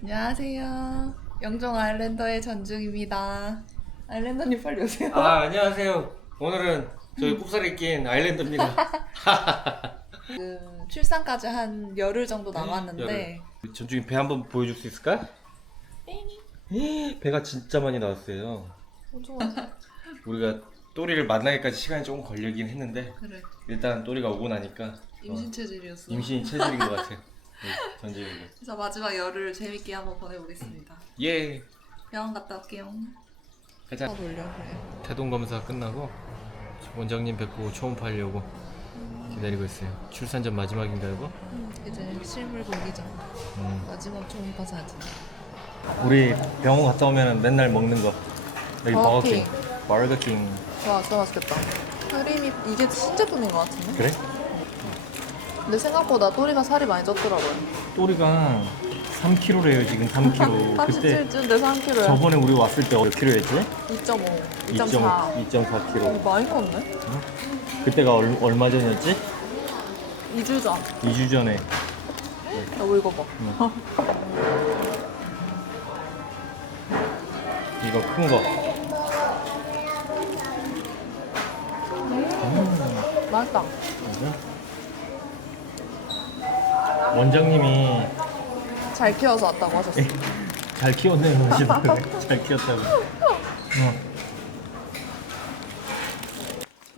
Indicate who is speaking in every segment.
Speaker 1: 안녕하세요. 영종 아일랜더의 전중입니다. 아일랜더님 빨리 오세요.
Speaker 2: 아 안녕하세요. 오늘은 저희 꼽살이 낀 아일랜드입니다.
Speaker 1: 지금 출산까지 한 열흘 정도 남았는데
Speaker 2: 전중이 배 한번 보여줄 수 있을까? 배가 진짜 많이 나왔어요.
Speaker 1: 엄청
Speaker 2: 우리가 또리를 만나기까지 시간이 조금 걸리긴 했는데
Speaker 1: 그래
Speaker 2: 일단 또리가 오고 나니까
Speaker 1: 임신 체질이었어.
Speaker 2: 임신이 체질인 것 같아요. 전중이.
Speaker 1: 그래서 마지막 열흘 재밌게 한번 보내보겠습니다.
Speaker 2: 예.
Speaker 1: 병원 갔다 올게요.
Speaker 2: 가자.
Speaker 1: 더 놀려 그래.
Speaker 2: 태동 검사 끝나고 원장님 뵙고 초음파하려고 기다리고 있어요. 출산 전 마지막인가 이거?
Speaker 1: 이제 실물 보기 전
Speaker 2: 음.
Speaker 1: 마지막 초음파 사진.
Speaker 2: 우리 병원 갔다 오면 맨날 먹는 거 여기
Speaker 1: 버거킹.
Speaker 2: 버거킹 버거킹
Speaker 1: 와 진짜 맛있겠다. 크림이 이게 신제품인 것 같은데?
Speaker 2: 그래?
Speaker 1: 근데 생각보다 또리가 살이 많이 쪘더라고요.
Speaker 2: 또리가 3kg래요 지금 3kg 그때
Speaker 1: 37주인데 3kg야.
Speaker 2: 저번에 우리 왔을 때몇 킬로였지?
Speaker 1: 2.5, 2.4.
Speaker 2: 2.4kg
Speaker 1: 많이 컸네?
Speaker 2: 그때가 얼, 얼마 전이었지?
Speaker 1: 2주 전.
Speaker 2: 2주 전에
Speaker 1: 여보 이거 봐.
Speaker 2: 이거 큰 거
Speaker 1: 맛있다.
Speaker 2: 원장님이
Speaker 1: 잘 키워서 왔다고 하셨어.
Speaker 2: 잘 키웠네요 하시더라고요 잘 키웠다고 어.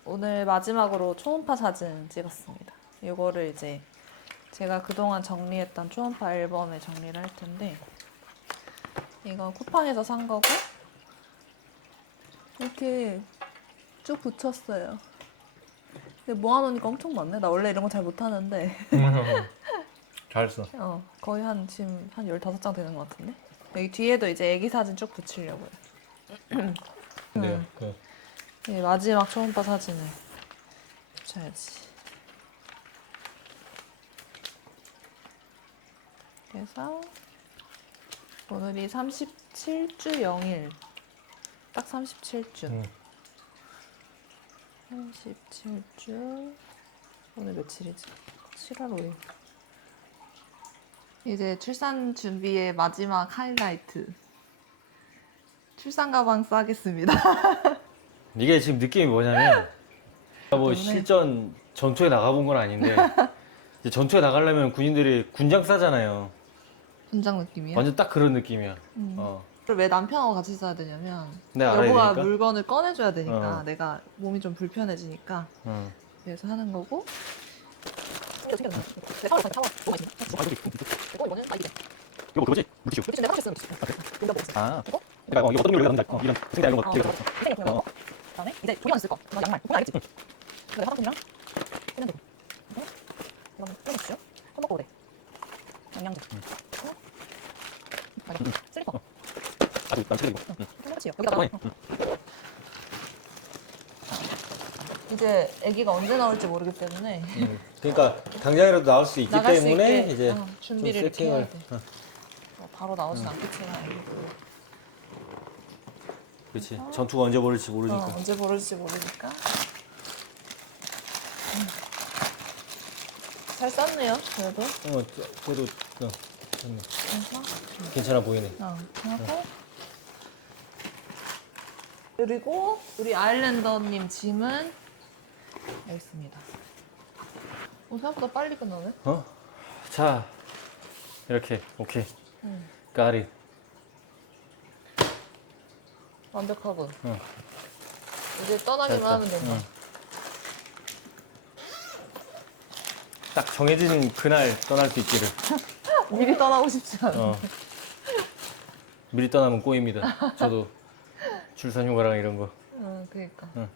Speaker 1: 오늘 마지막으로 초음파 사진 찍었습니다. 이거를 이제 제가 그동안 정리했던 초음파 앨범에 정리를 할 텐데 이건 쿠팡에서 산 거고 이렇게 쭉 붙였어요. 근데 모아놓으니까 엄청 많네. 나 원래 이런 거 잘 못하는데
Speaker 2: 잘했어
Speaker 1: 어, 거의 한 지금 한 15장 되는 것 같은데 여기 뒤에도 이제 애기 사진 쭉 붙이려고요.
Speaker 2: 근데요
Speaker 1: 그이 마지막 초음파 사진을 붙여야지. 그래서 오늘이 37주 0일. 딱 37주.
Speaker 2: 음.
Speaker 1: 37주. 오늘 며칠이지? 7월 5일. 이제 출산 준비의 마지막 하이라이트. 출산 가방 싸겠습니다.
Speaker 2: 이게 지금 느낌이 뭐냐면 뭐. 실전 전투에 나가본 건 아닌데 이제 전투에 나가려면 군인들이 군장 싸잖아요
Speaker 1: 분장 느낌이야.
Speaker 2: 완전 딱 그런 느낌이야
Speaker 1: 음.
Speaker 2: 어.
Speaker 1: 그걸 왜 남편하고 같이 써야 되냐면
Speaker 2: 내가 알아야
Speaker 1: 여보가
Speaker 2: 되니까
Speaker 1: 물건을 꺼내줘야 되니까
Speaker 2: 어.
Speaker 1: 내가 몸이 좀 불편해지니까
Speaker 2: 어.
Speaker 1: 그래서 하는 거고
Speaker 2: 이거 그거지? 물티슈 아 그러니까 어, 이거 어떤 걸로 넣는다 어, 이런 생각 이런 거 되게 어.
Speaker 1: 그다음에 이제 조리만 쓸 거. 너 양말. 그거 알겠지? 그다음에 화장품이랑 세면도구. 오케이? 그다음에 플레이슈, 컴버코드, 영양제. 어? 맞아. 슬리퍼.
Speaker 2: 아주 난 책이고 응.
Speaker 1: 그렇지. 여기다가.
Speaker 2: 응.
Speaker 1: 어. 이제 아기가 언제 나올지 모르기 때문에
Speaker 2: 응. 그러니까 당장이라도 나올 수 있기
Speaker 1: 나갈 수
Speaker 2: 때문에
Speaker 1: 있게,
Speaker 2: 이제
Speaker 1: 어,
Speaker 2: 좀
Speaker 1: 준비를 이렇게 해야
Speaker 2: 세팅을
Speaker 1: 돼.
Speaker 2: 어,
Speaker 1: 뭐 바로 나오진 않겠지만
Speaker 2: 그렇지. 전투가 언제 벌어질지
Speaker 1: 어,
Speaker 2: 모르니까.
Speaker 1: 언제 벌어질지 모르니까. 음. 잘 쌌네요 그래도.
Speaker 2: 어, 저- 그래도 어.
Speaker 1: 그래서
Speaker 2: 괜찮아 보이네.
Speaker 1: 어, 하고? 그리고 우리 아일랜더님 짐은 여기 있습니다 어, 생각보다 빨리 끝나네
Speaker 2: 어? 자 이렇게 오케이
Speaker 1: 응.
Speaker 2: 까리
Speaker 1: 완벽하군
Speaker 2: 응.
Speaker 1: 이제 떠나기만
Speaker 2: 잘했다.
Speaker 1: 하면 된다
Speaker 2: 응. 딱 정해진 그날 떠날 수 있기를
Speaker 1: 미리 떠나고 싶지 않아
Speaker 2: 어. 미리 떠나면 꼬입니다 저도 출산 휴가랑 이런
Speaker 1: 응, 그니까
Speaker 2: 응.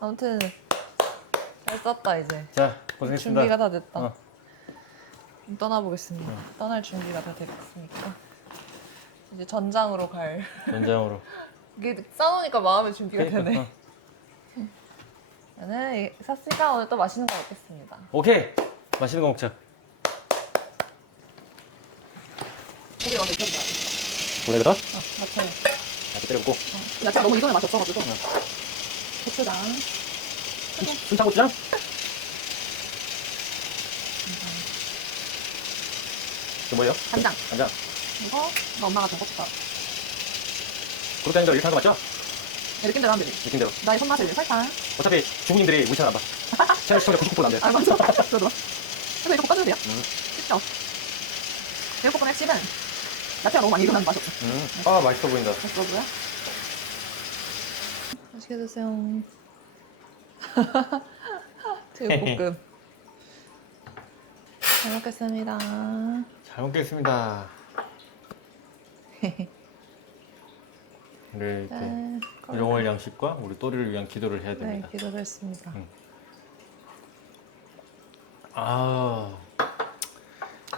Speaker 1: 아무튼 잘 쌌다 이제
Speaker 2: 거자 고생했습니다
Speaker 1: 준비가 다 됐다.
Speaker 2: 어.
Speaker 1: 그럼 떠나보겠습니다. 떠날 준비가 다 됐으니까 이제 전장으로 갈.
Speaker 2: 전장으로
Speaker 1: 이게 싸우니까 마음의 준비가
Speaker 2: 그러니까,
Speaker 1: 되네.
Speaker 2: 어.
Speaker 1: 저는 이- 샀으니까 오늘 또 맛있는 거 먹겠습니다.
Speaker 2: 오케이 맛있는 거 먹자
Speaker 1: 고기 익혀주자.
Speaker 2: 보내더라?
Speaker 1: 어, 야채.
Speaker 2: 때려고
Speaker 1: 어, 야채가 너무 익으면 맛이 없어가지고. 고추장.
Speaker 2: 순창고추장? 이거 뭐예요?
Speaker 1: 간장.
Speaker 2: 간장
Speaker 1: 이거 이거 엄마가 적었다.
Speaker 3: 그렇게 하는 대로 이렇게 하는 거 맞죠?
Speaker 1: 느낌대로 하면 되지.
Speaker 3: 느낌대로.
Speaker 1: 나의 손맛을 설탕.
Speaker 3: 어차피 주부님들이 우리 채널 안 봐. 채널 시청자 99% 남들.
Speaker 1: 아 맞아. 저도. 그래서 이거 볶아주면 돼요.
Speaker 3: 음.
Speaker 1: 쉽죠? 제육볶음의 핵심은 야채가 너무 많이 일어나는 맛이 없어.
Speaker 3: 음. 아 맛있어 보인다.
Speaker 1: 맛있어고요. 맛있게 드세요. 제육볶음. 잘 먹겠습니다.
Speaker 3: 잘 먹겠습니다. 우리 이렇게
Speaker 1: 짠.
Speaker 3: 영월 양식과 우리 또리를 위한 기도를 해야
Speaker 1: 네,
Speaker 3: 됩니다.
Speaker 1: 기도를 했습니다.
Speaker 3: 음. 아,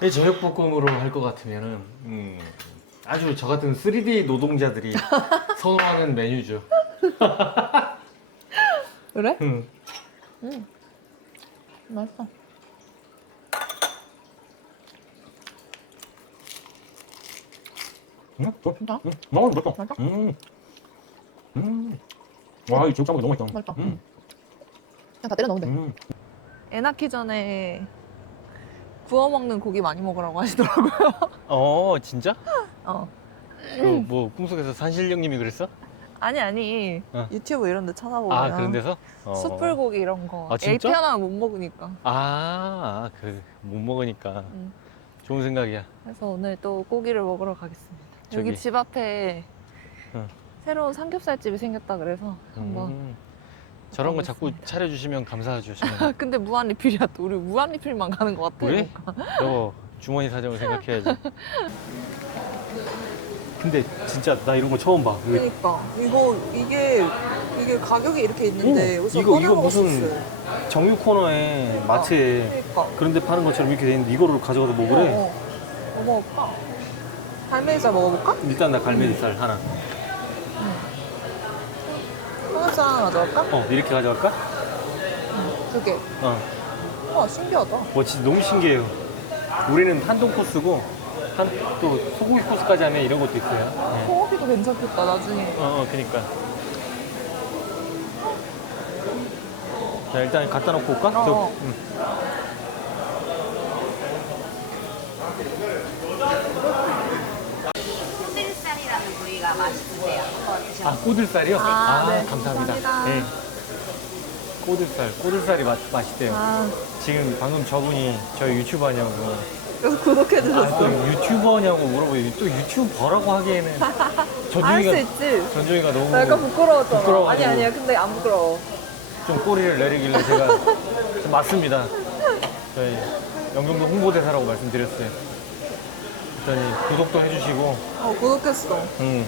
Speaker 3: 이 제육볶음으로 할 것 같으면은 음, 아주 저 같은 3D 노동자들이 선호하는 메뉴죠.
Speaker 1: 그래?
Speaker 3: 음.
Speaker 1: 응. 맛있어.
Speaker 3: 음, 좋아.
Speaker 1: 진짜?
Speaker 3: 음, 너무 맛있어.
Speaker 1: 맛있어?
Speaker 3: 음, 음, 와, 이 제육짬뽕 너무 맛있다.
Speaker 1: 맛있다.
Speaker 3: 음,
Speaker 1: 그냥 다 때려 넣으면 돼.
Speaker 3: 음.
Speaker 1: 애 낳기 전에 구워 먹는 고기 많이 먹으라고 하시더라고요.
Speaker 2: 어 진짜?
Speaker 1: 어.
Speaker 2: 그뭐 꿈속에서 산신령님이 그랬어?
Speaker 1: 아니 아니
Speaker 2: 어.
Speaker 1: 유튜브 이런 데 찾아보면
Speaker 2: 아 그런 데서? 어.
Speaker 1: 숯불고기 이런 거
Speaker 2: 아,
Speaker 1: 애
Speaker 2: 진짜?
Speaker 1: 태어나면 못 먹으니까
Speaker 2: 아, 그 못 먹으니까
Speaker 1: 음.
Speaker 2: 좋은 생각이야.
Speaker 1: 그래서 오늘 또 고기를 먹으러 가겠습니다
Speaker 2: 저기.
Speaker 1: 여기 집 앞에
Speaker 2: 응.
Speaker 1: 새로운 삼겹살집이 생겼다 그래서 한번
Speaker 2: 음, 저런 거 자꾸. 차려주시면 감사하죠.
Speaker 1: 아, 근데 무한 리필이야 또 우리 무한 리필만 가는 것 같아
Speaker 2: 우리? 너 주머니 사정을 생각해야지. 근데 진짜 나 이런 거 처음 봐. 왜-
Speaker 1: 그러니까 이거 이게 이게 가격이 이렇게 있는데
Speaker 2: 오,
Speaker 1: 여기서
Speaker 2: 이거-
Speaker 1: 꺼내
Speaker 2: 이거
Speaker 1: 먹을 수
Speaker 2: 무슨
Speaker 1: 있어요.
Speaker 2: 정육 코너에 마트에
Speaker 1: 그러니까
Speaker 2: 그런 데 파는 것처럼 이렇게 돼 있는데 이거를 가져가서 먹으래.
Speaker 1: 어, 어. 뭐 먹을까? 갈매기살 먹어볼까?
Speaker 2: 일단 나 갈매기살 하나.
Speaker 1: 삼겹살 하나 가져갈까?
Speaker 2: 어, 이렇게 가져갈까?
Speaker 1: 두 개.
Speaker 2: 어.
Speaker 1: 와 신기하다.
Speaker 2: 와 진짜 너무 신기해요. 우리는 한동 코스고 한 또 소고기 코스까지 하면 이런 것도 있어요. 네.
Speaker 1: 소고기도 괜찮겠다 나중에.
Speaker 2: 어, 어 그니까. 자 일단 갖다 놓고 올까?
Speaker 1: 어.
Speaker 2: 저, 음.
Speaker 4: 부위가 맛있으세요. 한번 드셔보세요.
Speaker 2: 아 꼬들살이요?
Speaker 1: 아, 네.
Speaker 2: 감사합니다.
Speaker 1: 감사합니다.
Speaker 2: 네. 꼬들살, 꼬들살이 맛, 맛있대요.
Speaker 1: 아
Speaker 2: 지금 방금 저분이 저희 유튜버냐고.
Speaker 1: 그래서 구독해
Speaker 2: 아, 또
Speaker 1: 주셨어.
Speaker 2: 유튜버냐고 물어보니 또 유튜버라고 하기에는
Speaker 1: 할수
Speaker 2: 전종이가
Speaker 1: 있지.
Speaker 2: 전종이가 너무
Speaker 1: 나 약간 부끄러웠잖아.
Speaker 2: 부끄러워가지고.
Speaker 1: 아니 아니야 근데 안 부끄러워.
Speaker 2: 좀 꼬리를 내리길래 제가 좀 맞습니다. 저희 영종도 홍보대사라고 말씀드렸어요. 그랬더니 구독도 해주시고
Speaker 1: 어 구독했어.
Speaker 2: 음,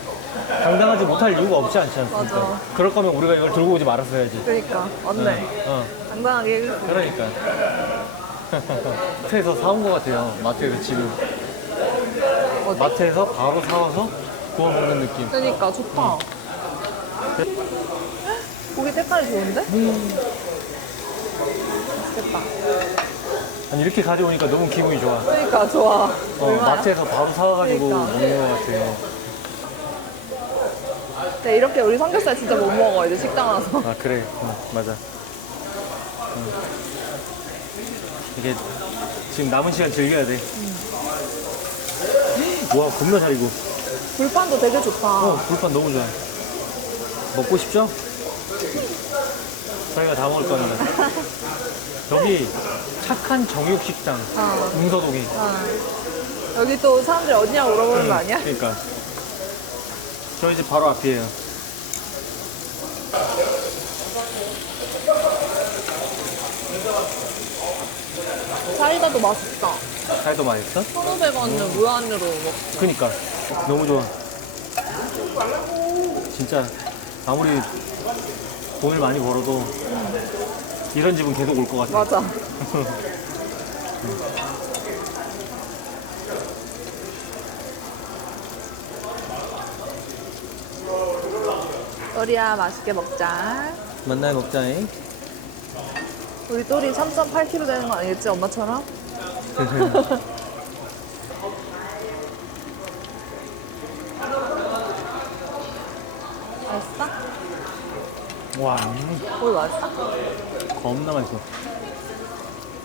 Speaker 2: 당당하지 못할 이유가 없지 않지 않습니까?
Speaker 1: 맞아.
Speaker 2: 그럴 거면 우리가 이걸 들고 오지 말았어야지.
Speaker 1: 그러니까 맞네.
Speaker 2: 어,
Speaker 1: 당당하게 해줬어.
Speaker 2: 그러니까. 마트에서 사온 것 같아요. 마트에서 지금
Speaker 1: 어디?
Speaker 2: 마트에서 바로 사와서 구워 먹는 느낌.
Speaker 1: 그러니까 좋다. 고기 색깔이 좋은데? 맛있겠다.
Speaker 2: 아니 이렇게 가져오니까 너무 기분이 좋아.
Speaker 1: 그러니까 좋아.
Speaker 2: 어,
Speaker 1: 얼마야?
Speaker 2: 마트에서 바로 사와가지고
Speaker 1: 그러니까.
Speaker 2: 먹는 것 같아요.
Speaker 1: 네, 이렇게 우리 삼겹살 진짜 못 먹어 이제 식당 와서.
Speaker 2: 아 그래 응, 맞아 응. 이게 지금 남은 시간 즐겨야 돼 와 겁나 잘 익어
Speaker 1: 불판도 되게 좋다.
Speaker 2: 어 불판 너무 좋아 먹고 싶죠? 저희가 다 먹을 겁니다 여기 착한 정육 식당
Speaker 1: 아,
Speaker 2: 웅서동이
Speaker 1: 아. 여기 또 사람들이 어디냐고 물어보는 거 아니야?
Speaker 2: 그러니까 저희 집 바로 앞이에요
Speaker 1: 사이다도 맛있다.
Speaker 2: 살도 맛있어?
Speaker 1: 1,500원은 무한으로 먹.
Speaker 2: 그니까 너무 좋아. 진짜 아무리 돈을 많이 벌어도 이런 집은 계속 올 것 같아.
Speaker 1: 맞아. 또리야 맛있게 먹자.
Speaker 2: 만나요 먹자잉.
Speaker 1: 우리 또리 3.8kg 되는 거 아니겠지 엄마처럼? 맛있어?
Speaker 2: 와, 음,
Speaker 1: 뭘 맛있어?
Speaker 2: 겁나 맛있어.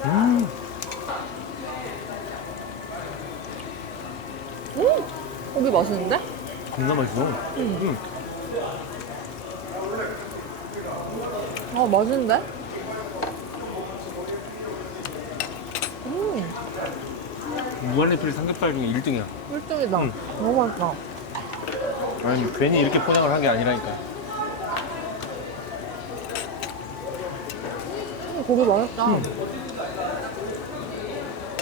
Speaker 2: 음,
Speaker 1: 음! 고기 맛있는데?
Speaker 2: 겁나 맛있어. 응.
Speaker 1: 아 맛있는데? 음
Speaker 2: 무한리필 삼겹살 중에 1등이야.
Speaker 1: 1등이다
Speaker 2: 음.
Speaker 1: 너무 맛있다
Speaker 2: 아니 괜히 이렇게 포장을 한 게 아니라니까.
Speaker 1: 음, 고기 맛있다
Speaker 2: 음.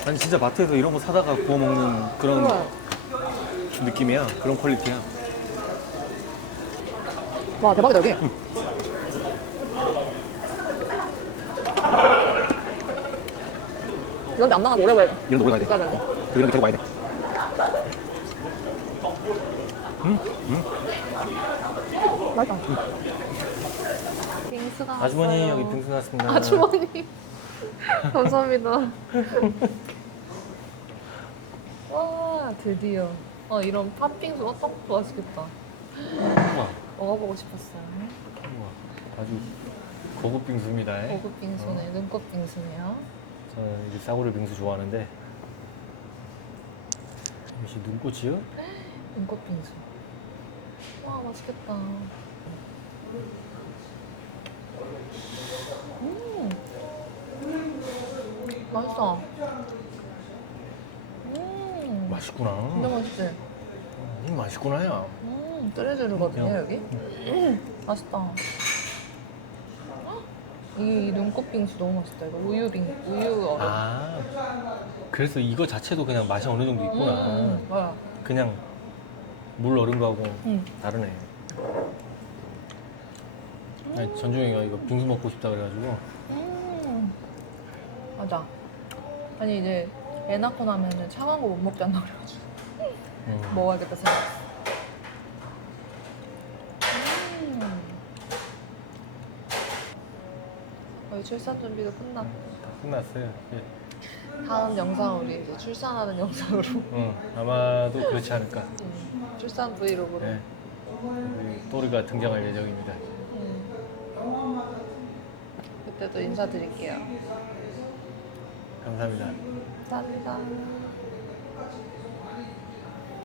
Speaker 2: 아니 진짜 마트에서 이런 거 사다가 구워 먹는 그런
Speaker 1: 그래.
Speaker 2: 느낌이야. 그런 퀄리티야.
Speaker 1: 와 대박이다 여기 이런데 안 나가도 오래 걸려
Speaker 3: 이런 데 오래 가야 돼.
Speaker 1: 가야 되는데
Speaker 3: 그 이런 데 데리고 와야 돼.
Speaker 1: 맛있다 빙수가
Speaker 2: 아주머니
Speaker 1: 왔어요.
Speaker 2: 여기 빙수 나왔습니다.
Speaker 1: 아주머니 감사합니다 와 드디어 어 이런 팥빙수 어떤 것도 맛있겠다
Speaker 2: 우와,
Speaker 1: 먹어보고 싶었어요
Speaker 2: 우와. 아주 고급 빙수입니다.
Speaker 1: 고급 빙수네 눈꽃 빙수네요
Speaker 2: 저는 이제 싸구려 빙수 좋아하는데 역시 눈꽃이요?
Speaker 1: 눈꽃 빙수 와 맛있겠다 음 맛있어 음
Speaker 2: 맛있구나.
Speaker 1: 진짜 맛있지?
Speaker 2: 음, 맛있구나야.
Speaker 1: 음, 뜨레주르거든요,
Speaker 2: 그냥-
Speaker 1: 여기. 음, 맛있다. 이 눈꽃 빙수 너무 맛있다. 이거 우유 빙, 우유 얼음.
Speaker 2: 아, 그래서 이거 자체도 그냥 맛이 어느 정도 있구나.
Speaker 1: 음, 뭐야?
Speaker 2: 그냥 물 얼은 거하고
Speaker 1: 음.
Speaker 2: 다르네. 아니, 전중이가 이거 빙수 먹고 싶다 그래가지고
Speaker 1: 음. 맞아. 아니 이제 애 낳고 나면은 차가운 거 못 먹지 않나 그래가지고
Speaker 2: 음.
Speaker 1: 먹어야겠다 생각. 거의 출산 준비가 끝났.
Speaker 2: 다 끝났어요. 예.
Speaker 1: 다음 영상 우리 이제 출산하는 영상으로
Speaker 2: 응, 아마도 그렇지 않을까.
Speaker 1: 음, 출산 브이로그로.
Speaker 2: 네. 우리 또리가 등장할 예정입니다.
Speaker 1: 음. 그때도 인사드릴게요.
Speaker 2: 감사합니다.
Speaker 1: 감사합니다.